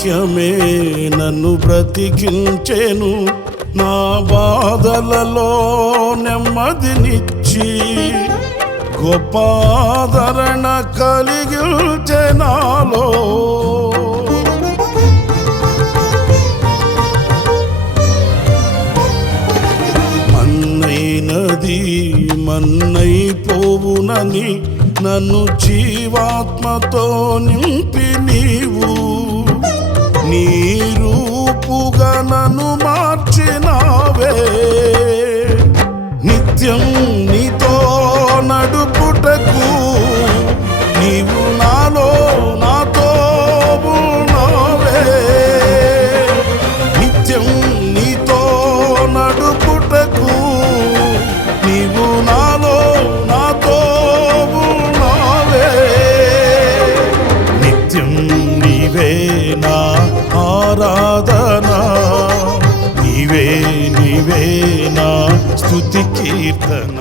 వాక్యమే నన్ను బ్రతికించెను, నా బాధలలో నెమ్మదినిచ్చి గొప్ప ఆదరణ కలిగించె నాలో. మన్నైనది మన్నైపోవునని నన్ను జీవాత్మతో నింపి నీవు నీ రూపుగా నన్ను మార్చినావే. నిత్యం నీతో నడుపుటకు నీవు నాలో నాతో ఉన్నావే. నిత్యం నీతో నడుపుటకు నీవు నాలో నాతో ఉన్నావే. నిత్యం నీవే నా ఆరాధన, నీవే నీవే నా స్తుతి కీర్తన.